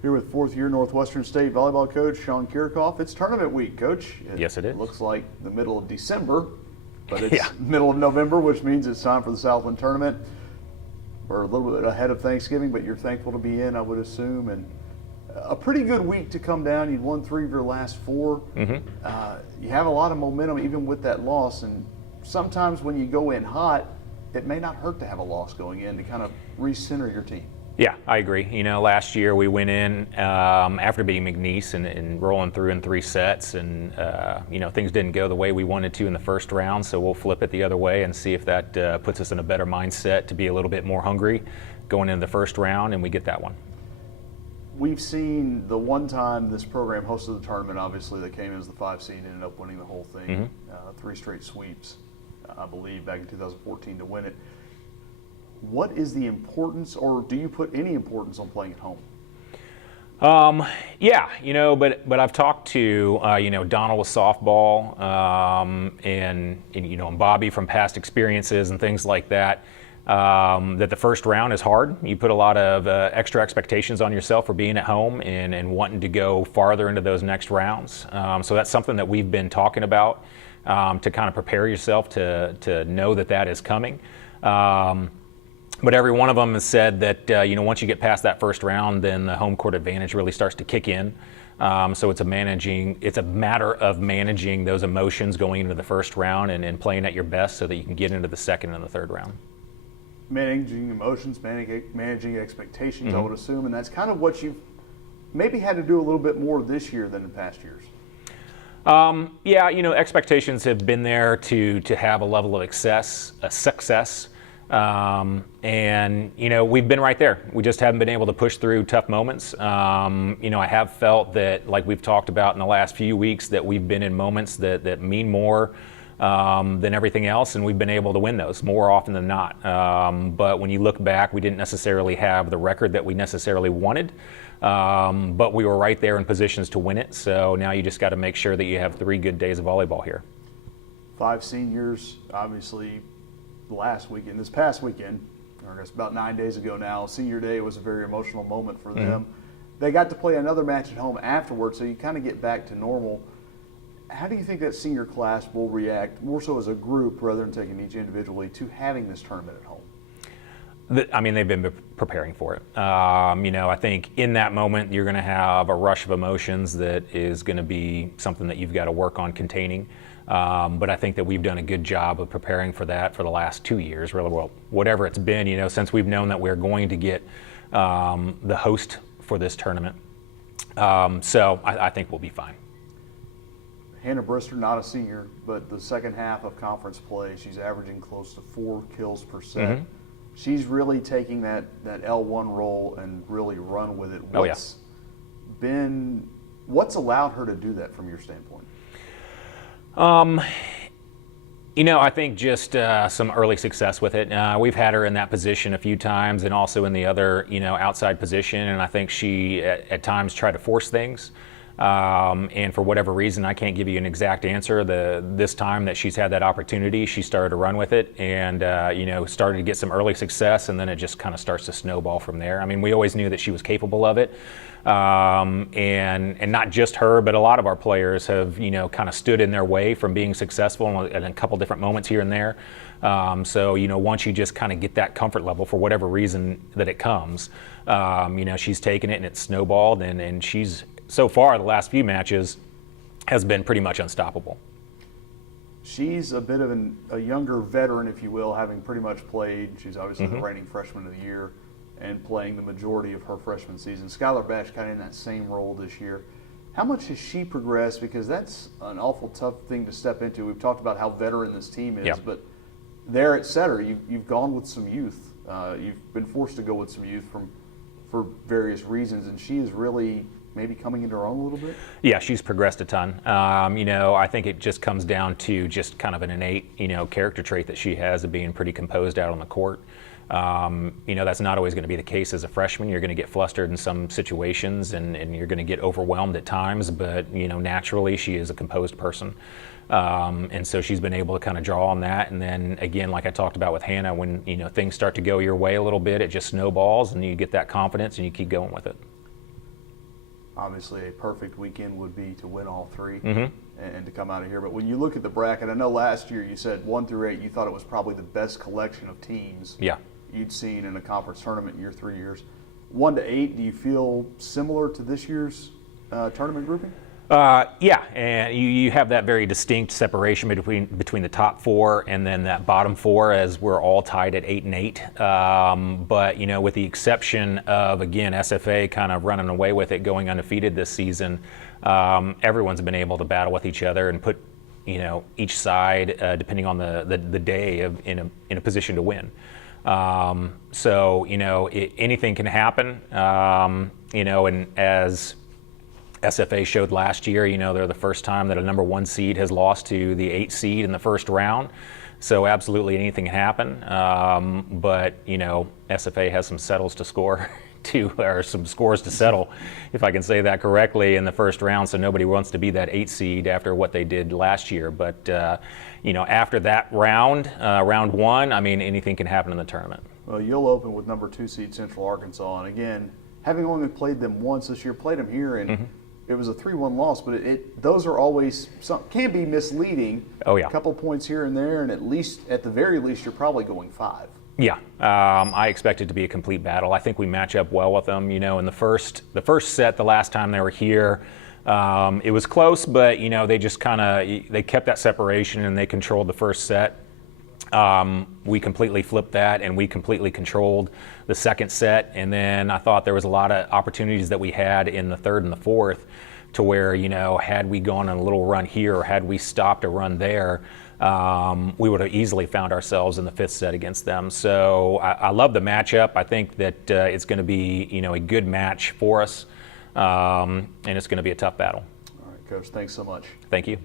Here with fourth-year Northwestern State volleyball coach Sean Kiracofe. It's tournament week, Coach. Yes, it is. It looks like the middle of December, but it's middle of November, which means it's time for the Southland Tournament. We're a little bit ahead of Thanksgiving, but you're thankful to be in, I would assume. And a pretty good week to come down. You've won 3 of your last 4. You have a lot of momentum even with that loss. And sometimes when you go in hot, it may not hurt to have a loss going in to kind of recenter your team. Yeah, I agree. You know, last year we went in after beating McNeese and rolling through in 3 sets, and you know, things didn't go the way we wanted to in the first round. So we'll flip it the other way and see if that puts us in a better mindset to be a little bit more hungry going into the first round, and we get that one. We've seen the one time this program hosted the tournament, obviously they came in as the 5 seed and ended up winning the whole thing. 3 straight sweeps, I believe, back in 2014 to win it. What is the importance, or do you put any importance on playing at home? Yeah, you know, but I've talked to you know, Donald with softball, and you know, and Bobby from past experiences and things like that. That the first round is hard. You put a lot of extra expectations on yourself for being at home and wanting to go farther into those next rounds. So that's something that we've been talking about to kind of prepare yourself to know that that is coming. But every one of them has said that you know, once you get past that first round, then the home court advantage really starts to kick in. So it's a matter of managing those emotions going into the first round and playing at your best so that you can get into the second and the third round. Managing emotions, managing expectations, I would assume, and that's kind of what you've maybe had to do a little bit more this year than in past years. Yeah, you know, expectations have been there to have a level of success. And you know, we've been right there. We just haven't been able to push through tough moments. You know, I have felt that, like we've talked about in the last few weeks, that we've been in moments that mean more than everything else, and we've been able to win those more often than not. But when you look back, we didn't necessarily have the record that we necessarily wanted, but we were right there in positions to win it. So now you just got to make sure that you have 3 good days of volleyball here. 5 seniors, obviously. This past weekend, or I guess about 9 days ago now, senior day was a very emotional moment for them. They got to play another match at home afterwards, so you kind of get back to normal. How do you think that senior class will react, more so as a group rather than taking each individually, to having this tournament at home? I mean, they've been preparing for it. You know, I think in that moment you're going to have a rush of emotions that is going to be something that you've got to work on containing. But I think that we've done a good job of preparing for that for the last 2 years, really, well, whatever it's been, you know, since we've known that we're going to get the host for this tournament. So I think we'll be fine. Hannah Brister, not a senior, but the second half of conference play, she's averaging close to 4 kills per set. She's really taking that L1 role and really run with it. What's allowed her to do that from your standpoint? You know, I think just some early success with it. We've had her in that position a few times, and also in the other, you know, outside position, and I think she at times tried to force things. And for whatever reason, I can't give you an exact answer. This time that she's had that opportunity, she started to run with it, and you know, started to get some early success, and then it just kind of starts to snowball from there. I mean, we always knew that she was capable of it, and not just her, but a lot of our players have, you know, kind of stood in their way from being successful in a couple different moments here and there. So you know, once you just kind of get that comfort level for whatever reason that it comes, you know, she's taken it and it's snowballed, and she's, so far, the last few matches, has been pretty much unstoppable. She's a bit of a younger veteran, if you will, having pretty much played. She's obviously the reigning freshman of the year and playing the majority of her freshman season. Skylar Batch kind of in that same role this year. How much has she progressed? Because that's an awful tough thing to step into. We've talked about how veteran this team is, but there at Setter, you've gone with some youth. You've been forced to go with some youth for various reasons, and she is really maybe coming into her own a little bit? Yeah, she's progressed a ton. You know, I think it just comes down to just kind of an innate, you know, character trait that she has of being pretty composed out on the court. You know, that's not always going to be the case as a freshman. You're going to get flustered in some situations, and you're going to get overwhelmed at times, but, you know, naturally she is a composed person. And so she's been able to kind of draw on that. And then again, like I talked about with Hannah, when, you know, things start to go your way a little bit, it just snowballs and you get that confidence and you keep going with it. Obviously, a perfect weekend would be to win all three and to come out of here. But when you look at the bracket, I know last year you said 1 through 8, you thought it was probably the best collection of teams you'd seen in a conference tournament in your 3 years. 1 to 8, do you feel similar to this year's tournament grouping? Yeah, and you have that very distinct separation between the top 4 and then that bottom 4, as we're all tied at 8 and 8. But with the exception of, again, SFA kind of running away with it, going undefeated this season, everyone's been able to battle with each other and put each side, depending on the day, in a position to win. So anything can happen. And as SFA showed last year, they're the first time that a number 1 seed has lost to the 8 seed in the first round. So absolutely anything can happen. But SFA has some settles to score or some scores to settle, if I can say that correctly, in the first round. So nobody wants to be that 8 seed after what they did last year. But after that round, round 1, I mean, anything can happen in the tournament. Well, you'll open with number 2 seed Central Arkansas, and again, having only played them once this year, played them here, and it was a 3-1 loss, but those are always can be misleading. Oh yeah, a couple points here and there, and at the very least, you're probably going 5. Yeah, I expect it to be a complete battle. I think we match up well with them. In the first set, the last time they were here, it was close, but they just they kept that separation and they controlled the first set. We completely flipped that, and we completely controlled the second set. And then I thought there was a lot of opportunities that we had in the third and the fourth, to where had we gone on a little run here, or had we stopped a run there, we would have easily found ourselves in the 5th set against them. So I love the matchup. I think that it's going to be a good match for us, and it's going to be a tough battle. All right, Coach. Thanks so much. Thank you.